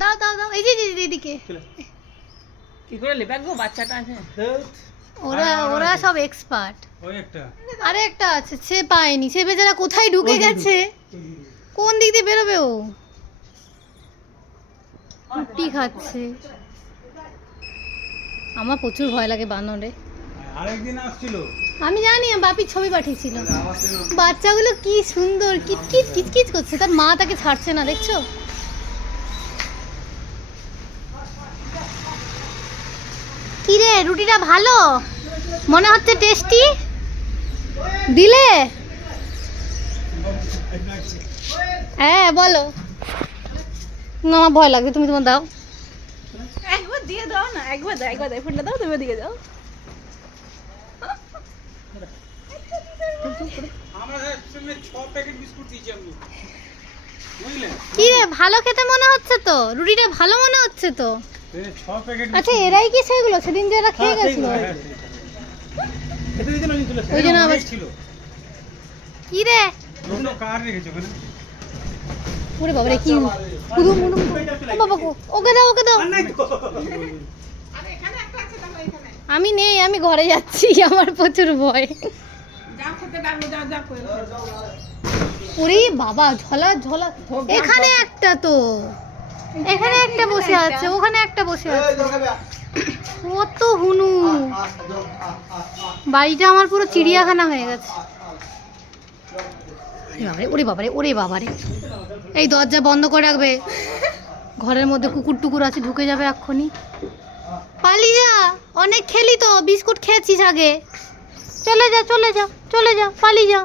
দাও দাও দাও, এই যে এদিকে কি করে লেবে গো বাচ্চাটা আছে। ওরা ওরা সব এক্সপার্ট। ওই একটা আরে একটা আছে, সে পায়নি, সে বেচারা কোথায় ঢুকে গেছে, কোন দিক দিয়ে বেরোবে ও? রুটি খাচ্ছে। আমার প্রচুর ভয় লাগে বানরে। আরেকদিন আসছিল, আমি জানি, বাপি ছবি পাঠিয়েছিল। বাচ্চাগুলো কি সুন্দর কিচকিচ কিচকিচ করছে, তার মা তাকে ছাড়ছে না, দেখছো? কি রে, রুটিটা ভালো মনে হচ্ছে, টেস্টি দিলে? হ্যাঁ বলো না, আমার ভয় লাগছে, তুমি তোমার দাও। একবার দিয়ে দাও না, একবার দাও, একবার দাও, ফোনটা দাও, তুমি ওদিকে যাও। আমরা সঙ্গে 6 প্যাকেট বিস্কুট দিয়েছি আমি, বুঝলে? কি রে, ভালো খেতে মনে হচ্ছে তো, রুটিটা ভালো মনে হচ্ছে তো। 6 প্যাকেট। আচ্ছা এরাই কি সেগুলো সেদিন যারা খেয়ে গেছিল? খেতে দিতে না নিছিল, ওই জন্য আবার ছিল। কি রে, দুটো কার রেখেছো ওখানে? ওরে বাবা রে, কি কুদুম কুদুম, ও বাবা গো, ওকে দাও ওকে দাও। আরে এখানে একটা আছে, তাহলে এখানে আমি নেই, আমি ঘরে যাচ্ছি, আমার প্রচুর ভয়। যাও, খেতে দাও, যাও যাও করে। ওরে বাবা, ঝলা ঝলা, এখানে একটা তো, এখানে একটা বসে আছে, ওখানে একটা বসে আছে, কত হুনু। বাড়িটা আমার পুরো চিড়িয়াখানা হয়ে গেছে। ওরে বাবারে, ওরে বাবারে, এই দরজা বন্ধ করে রাখবে, ঘরের মধ্যে কুকুর টুকুর আছে, ঢুকে যাবে এক্ষুনি। পালিয়ে যা, অনেক খেলি তো, বিস্কুট খেয়েছিস আগে, চলে যা চলে যা চলে যা, পালিয়ে যা।